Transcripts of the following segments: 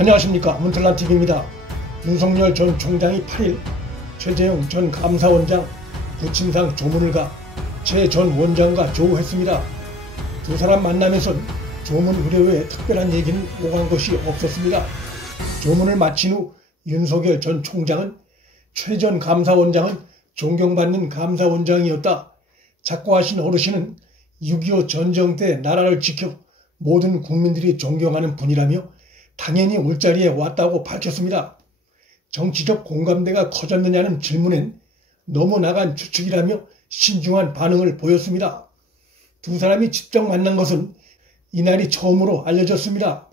안녕하십니까. 문틀란TV입니다. 윤석열 전 총장이 8일 최재형 전 감사원장 부친상 조문을 가 최 전 원장과 조우했습니다. 두 사람 만남에선 조문 의뢰 외에 특별한 얘기는 오간 것이 없었습니다. 조문을 마친 후 윤석열 전 총장은 최 전 감사원장은 존경받는 감사원장이었다. 작고하신 어르신은 6.25 전쟁 때 나라를 지켜 모든 국민들이 존경하는 분이라며 당연히 올 자리에 왔다고 밝혔습니다. 정치적 공감대가 커졌느냐는 질문엔 너무 나간 추측이라며 신중한 반응을 보였습니다. 두 사람이 직접 만난 것은 이날이 처음으로 알려졌습니다.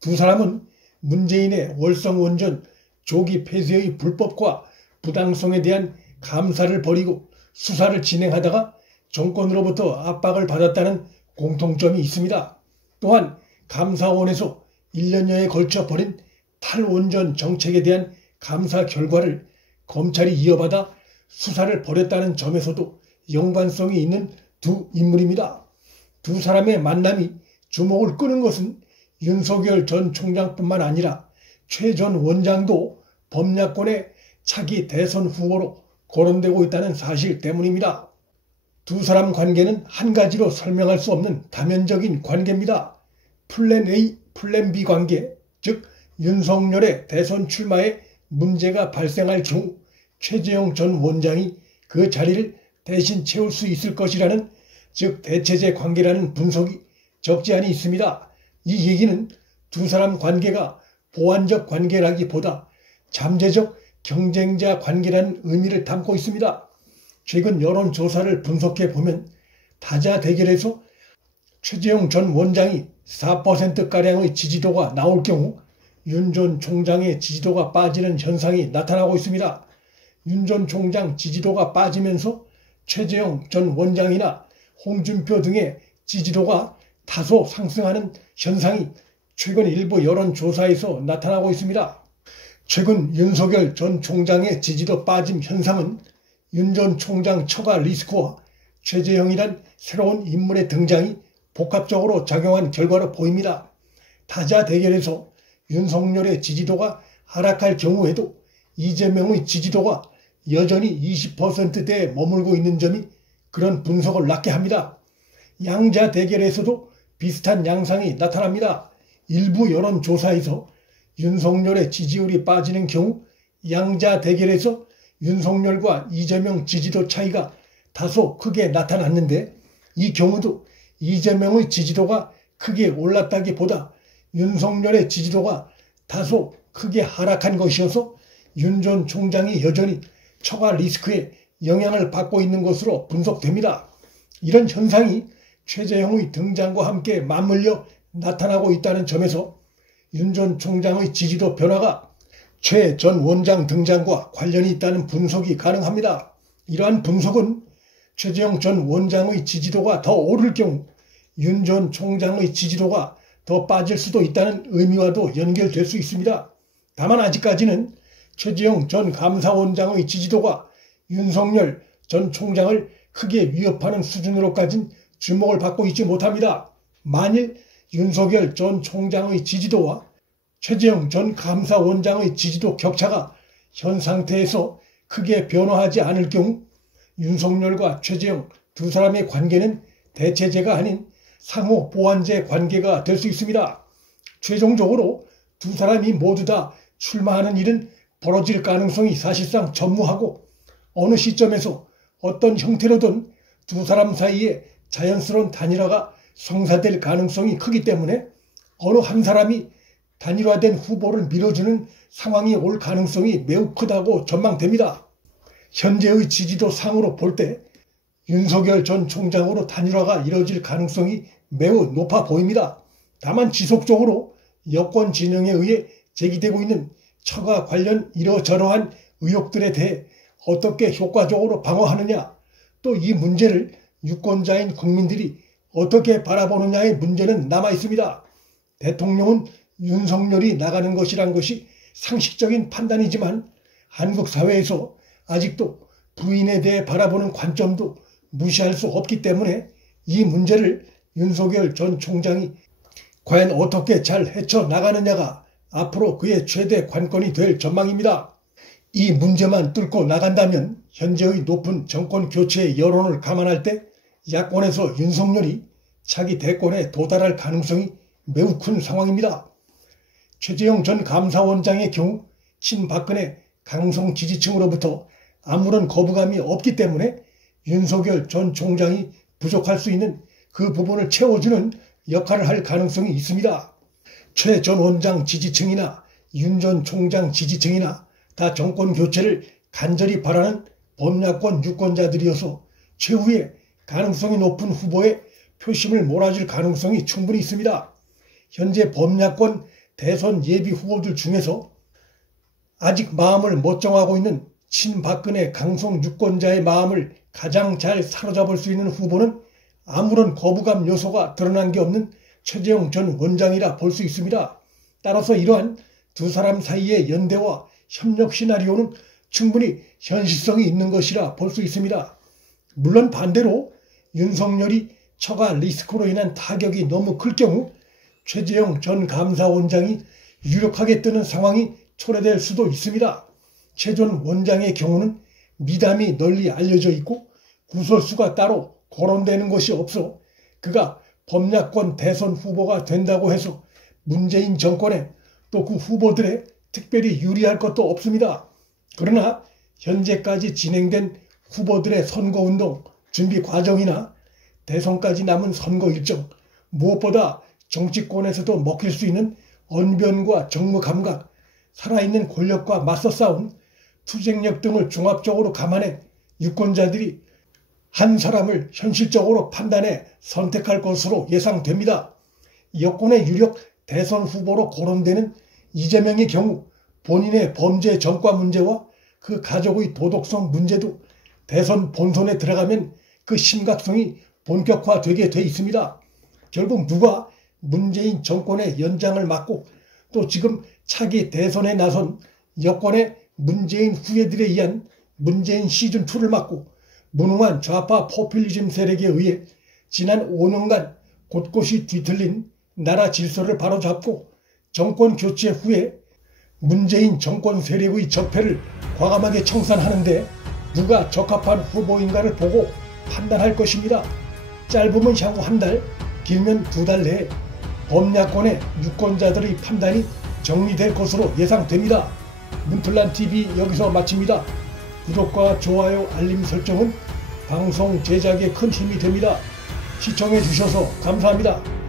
두 사람은 문재인의 월성원전 조기 폐쇄의 불법과 부당성에 대한 감사를 벌이고 수사를 진행하다가 정권으로부터 압박을 받았다는 공통점이 있습니다. 또한 감사원에서 1년여에 걸쳐 벌인 탈원전 정책에 대한 감사 결과를 검찰이 이어받아 수사를 벌였다는 점에서도 연관성이 있는 두 인물입니다. 두 사람의 만남이 주목을 끄는 것은 윤석열 전 총장뿐만 아니라 최 전 원장도 범야권의 차기 대선 후보로 거론되고 있다는 사실 때문입니다. 두 사람 관계는 한 가지로 설명할 수 없는 다면적인 관계입니다. 플랜 A, 플랜 B 관계, 즉 윤석열의 대선 출마에 문제가 발생할 경우 최재형 전 원장이 그 자리를 대신 채울 수 있을 것이라는, 즉 대체제 관계라는 분석이 적지 않이 있습니다. 이 얘기는 두 사람 관계가 보완적 관계라기보다 잠재적 경쟁자 관계라는 의미를 담고 있습니다. 최근 여론조사를 분석해 보면 다자 대결에서 최재형 전 원장이 4%가량의 지지도가 나올 경우 윤 전 총장의 지지도가 빠지는 현상이 나타나고 있습니다. 윤 전 총장 지지도가 빠지면서 최재형 전 원장이나 홍준표 등의 지지도가 다소 상승하는 현상이 최근 일부 여론조사에서 나타나고 있습니다. 최근 윤석열 전 총장의 지지도 빠짐 현상은 윤 전 총장 처가 리스크와 최재형이란 새로운 인물의 등장이 복합적으로 작용한 결과로 보입니다. 다자 대결에서 윤석열의 지지도가 하락할 경우에도 이재명의 지지도가 여전히 20%대에 머물고 있는 점이 그런 분석을 낳게 합니다. 양자 대결에서도 비슷한 양상이 나타납니다. 일부 여론조사에서 윤석열의 지지율이 빠지는 경우 양자 대결에서 윤석열과 이재명 지지도 차이가 다소 크게 나타났는데, 이 경우도 이재명의 지지도가 크게 올랐다기보다 윤석열의 지지도가 다소 크게 하락한 것이어서 윤 전 총장이 여전히 처가 리스크에 영향을 받고 있는 것으로 분석됩니다. 이런 현상이 최재형의 등장과 함께 맞물려 나타나고 있다는 점에서 윤 전 총장의 지지도 변화가 최 전 원장 등장과 관련이 있다는 분석이 가능합니다. 이러한 분석은 최재형 전 원장의 지지도가 더 오를 경우 윤 전 총장의 지지도가 더 빠질 수도 있다는 의미와도 연결될 수 있습니다. 다만 아직까지는 최재형 전 감사원장의 지지도가 윤석열 전 총장을 크게 위협하는 수준으로까지는 주목을 받고 있지 못합니다. 만일 윤석열 전 총장의 지지도와 최재형 전 감사원장의 지지도 격차가 현 상태에서 크게 변화하지 않을 경우 윤석열과 최재형 두 사람의 관계는 대체제가 아닌 상호 보완제 관계가 될 수 있습니다. 최종적으로 두 사람이 모두 다 출마하는 일은 벌어질 가능성이 사실상 전무하고, 어느 시점에서 어떤 형태로든 두 사람 사이에 자연스러운 단일화가 성사될 가능성이 크기 때문에 어느 한 사람이 단일화된 후보를 밀어주는 상황이 올 가능성이 매우 크다고 전망됩니다. 현재의 지지도 상으로 볼 때 윤석열 전 총장으로 단일화가 이뤄질 가능성이 매우 높아 보입니다. 다만 지속적으로 여권 진영에 의해 제기되고 있는 처가 관련 이러저러한 의혹들에 대해 어떻게 효과적으로 방어하느냐, 또 이 문제를 유권자인 국민들이 어떻게 바라보느냐의 문제는 남아 있습니다. 대통령은 윤석열이 나가는 것이란 것이 상식적인 판단이지만 한국 사회에서 아직도 부인에 대해 바라보는 관점도 무시할 수 없기 때문에 이 문제를 윤석열 전 총장이 과연 어떻게 잘 헤쳐나가느냐가 앞으로 그의 최대 관건이 될 전망입니다. 이 문제만 뚫고 나간다면 현재의 높은 정권 교체의 여론을 감안할 때 야권에서 윤석열이 차기 대권에 도달할 가능성이 매우 큰 상황입니다. 최재형 전 감사원장의 경우 친박근혜 강성 지지층으로부터 아무런 거부감이 없기 때문에 윤석열 전 총장이 부족할 수 있는 그 부분을 채워주는 역할을 할 가능성이 있습니다. 최 전 원장 지지층이나 윤 전 총장 지지층이나 다 정권 교체를 간절히 바라는 범야권 유권자들이어서 최후의 가능성이 높은 후보에 표심을 몰아줄 가능성이 충분히 있습니다. 현재 범야권 대선 예비 후보들 중에서 아직 마음을 못 정하고 있는 친박근혜 강성 유권자의 마음을 가장 잘 사로잡을 수 있는 후보는 아무런 거부감 요소가 드러난 게 없는 최재형 전 원장이라 볼 수 있습니다. 따라서 이러한 두 사람 사이의 연대와 협력 시나리오는 충분히 현실성이 있는 것이라 볼 수 있습니다. 물론 반대로 윤석열이 처가 리스크로 인한 타격이 너무 클 경우 최재형 전 감사원장이 유력하게 뜨는 상황이 초래될 수도 있습니다. 최 전 원장의 경우는 미담이 널리 알려져 있고 구설수가 따로 거론되는 것이 없어 그가 범야권 대선 후보가 된다고 해서 문재인 정권에 또 그 후보들에 특별히 유리할 것도 없습니다. 그러나 현재까지 진행된 후보들의 선거운동 준비 과정이나 대선까지 남은 선거 일정, 무엇보다 정치권에서도 먹힐 수 있는 언변과 정무 감각, 살아있는 권력과 맞서 싸운 투쟁력 등을 종합적으로 감안해 유권자들이 한 사람을 현실적으로 판단해 선택할 것으로 예상됩니다. 여권의 유력 대선 후보로 거론되는 이재명의 경우 본인의 범죄 전과 문제와 그 가족의 도덕성 문제도 대선 본선에 들어가면 그 심각성이 본격화되게 돼 있습니다. 결국 누가 문재인 정권의 연장을 맡고 또 지금 차기 대선에 나선 여권의 문재인 후예들에 의한 문재인 시즌2를 맡고 무능한 좌파 포퓰리즘 세력에 의해 지난 5년간 곳곳이 뒤틀린 나라 질서를 바로잡고 정권 교체 후에 문재인 정권 세력의 적폐를 과감하게 청산하는데 누가 적합한 후보인가를 보고 판단할 것입니다. 짧으면 향후 한 달, 길면 2달 내에 범야권의 유권자들의 판단이 정리될 것으로 예상됩니다. 문틀란TV 여기서 마칩니다. 구독과 좋아요, 알림 설정은 방송 제작에 큰 힘이 됩니다. 시청해 주셔서 감사합니다.